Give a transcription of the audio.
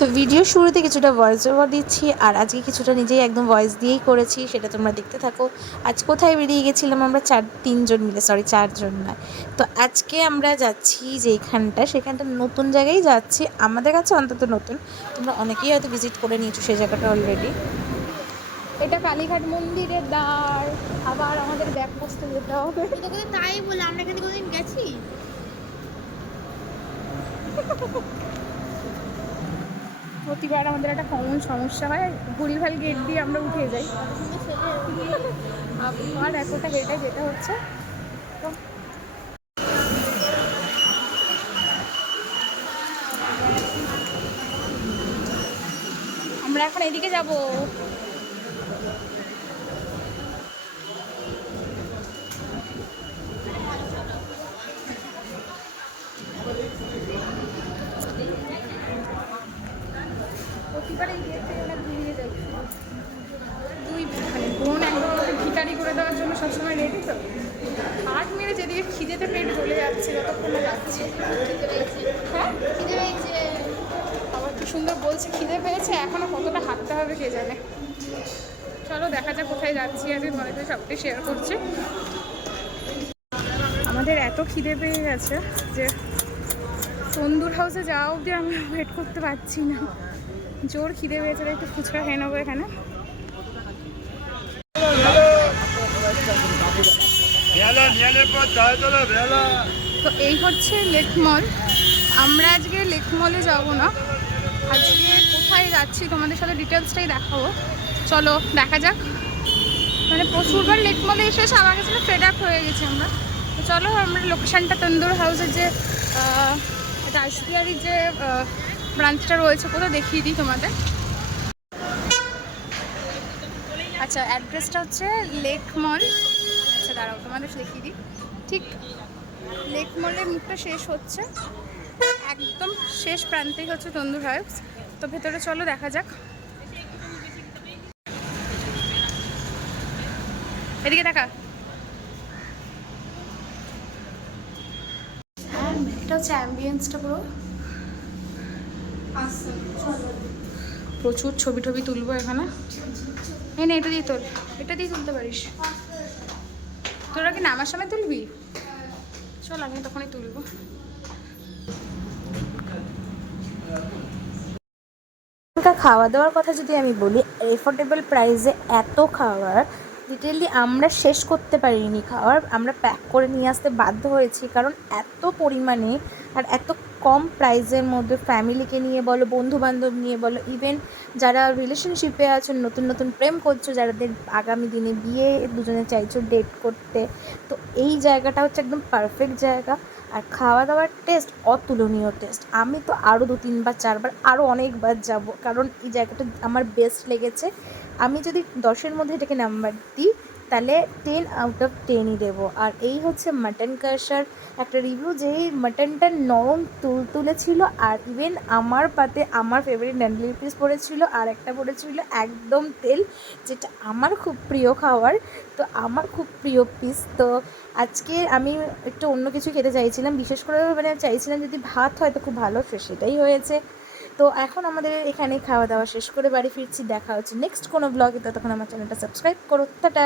তো ভিডিও শুরুতে কিছুটা ভয়েস ওভার দিচ্ছি, আর আজকে কিছুটা নিজেই একদম ভয়েস দিয়েই করেছি, সেটা তোমরা দেখতে থাকো। আজ কোথায় বেরিয়ে গেছিলাম আমরা তিনজন মিলে, সরি 4 জন নয়। তো আজকে আমরা যাচ্ছি যেখানটা, সেখানটা নতুন জায়গায় যাচ্ছি, আমাদের কাছে অন্তত নতুন। তোমরা অনেকেই হয়তো ভিজিট করে নিয়েছো সেই জায়গাটা অলরেডি। এটা কালীঘাট মন্দিরের দ্বার, আবার আমাদের ব্যাগ পোস্টে যেতে হবে। তাই বলে আমরা এখানে কোনোদিন গেছি? প্রতিবার আমাদের একটা কমন সমস্যা হয়, ভুলভাল গেট দিয়ে আমরা উঠে যাই, আবার এতটা হেঁটে যেতে হচ্ছে। তো আমরা এখন এদিকে যাব। প্রতিবার এই গেট থেকে আমরা ঘুরিয়ে যাই। দুই মানে বোন একদম আমাকে ভিখারি করে দেওয়ার জন্য সবসময় রেডি, তো হাট মেরে যেদিকে খিদেতে পেট জ্বলে যাচ্ছে যতক্ষণে যাচ্ছে। হ্যাঁ খিদে পেয়েছে। আবার কি সুন্দর বলছে খিদে পেয়েছে, এখনো কতটা হাঁটতে হবে কে জানে। চলো দেখা যাক কোথায় যাচ্ছি, আজকে তোমাদের সাথে সবটাই শেয়ার করছি। আমাদের এত খিদে পেয়ে গেছে যে তন্দুর হাউসে যাওয়া অবধি আমরা ওয়েট করতে পারছি না, জোর খিদে পেয়েছে। একটু ফুচকা খেয়ে নেবো এখানে। তো এই হচ্ছে লেক মল। আমরা আজকে লেক মলে যাবো না, আজকে কোথায় যাচ্ছি তোমাদের সাথে ডিটেলসটাই দেখাবো। চলো দেখা যাক। মানে প্রচুরবার লেক মলে এসে আমার কাছে ফেড আপ হয়ে গেছি আমরা। তো চলো আমরা লোকেশানটা তন্দুর হাউসের যে রাসবিহারির যে ব্রাঞ্চটা রয়েছে কোথাও দেখিয়ে দিই তোমাদের। আচ্ছা অ্যাড্রেসটা হচ্ছে লেক মল। আচ্ছা দাঁড়াও তোমাদের দেখিয়ে দিই। ঠিক লেক মলের মুখটা শেষ হচ্ছে, একদম শেষ প্রান্তেই হচ্ছে তন্দুর হাউস। তো ভেতরে চলো দেখা যাক। এদিকে দেখা। এটা হচ্ছে অ্যাম্বিয়েন্সটা পুরো। প্রচুর ছবি টবি তুলবো এখানে। এই না এটা দিয়ে তোল, এটা দিয়ে তুলতে পারিস। তোরা কি নামার সময় তুলবি? চল আমি তখনই তুলবো। খাওয়া দাওয়ার কথা যদি আমি বলি, এফোর্ডেবল প্রাইসে এত খাবার ডিটেইলি আমরা শেষ করতে পারিনি। খাবার আমরা প্যাক করে নিয়ে আসতে বাধ্য হয়েছি, কারণ এত পরিমাণে আর এত কম প্রাইসের মধ্যে ফ্যামিলিকে নিয়ে বলো, বন্ধুবান্ধব নিয়ে বলো, ইভেন যারা রিলেশনশিপে আছেন, নতুন নতুন প্রেম করছো, যাদের আগামী দিনে বিয়ে দুজনে চাইছো ডেট করতে, তো এই জায়গাটা হচ্ছে একদম পারফেক্ট জায়গা। আর খাওয়া দাওয়ার টেস্ট অতুলনীয় টেস্ট। আমি তো আরও 2-3 বার 4 বার আরও অনেকবার যাব, কারণ এই জায়গাটা আমার বেস্ট লেগেছে। আমি যদি 10-এর মধ্যে এটাকে নাম্বার দিই তাহলে 10/10ই দেবো। আর এই হচ্ছে মাটন কষার একটা রিভিউ, যে মাটনটা নরম তুলতুলে ছিল, আর ইভেন আমার পাতে আমার ফেভারিট ন্যান্ডলি পিস পড়েছিল, আর একটা পড়েছিল একদম তেল, যেটা আমার খুব প্রিয় খাবার। তো আমার খুব প্রিয় পিস। তো আজকে আমি একটু অন্য কিছু খেতে চাইছিলাম, বিশেষ করে মানে চাইছিলাম যদি ভাত হয় তো খুব ভালো, সেটাই হয়েছে। তো এখন আমাদের এখানে খাওয়া দাওয়া শেষ করে বাড়ি ফিরছি। দেখা হচ্ছে নেক্সট কোনো ব্লগে, ততক্ষণ আমার চ্যানেলটা সাবস্ক্রাইব করো। টাটা।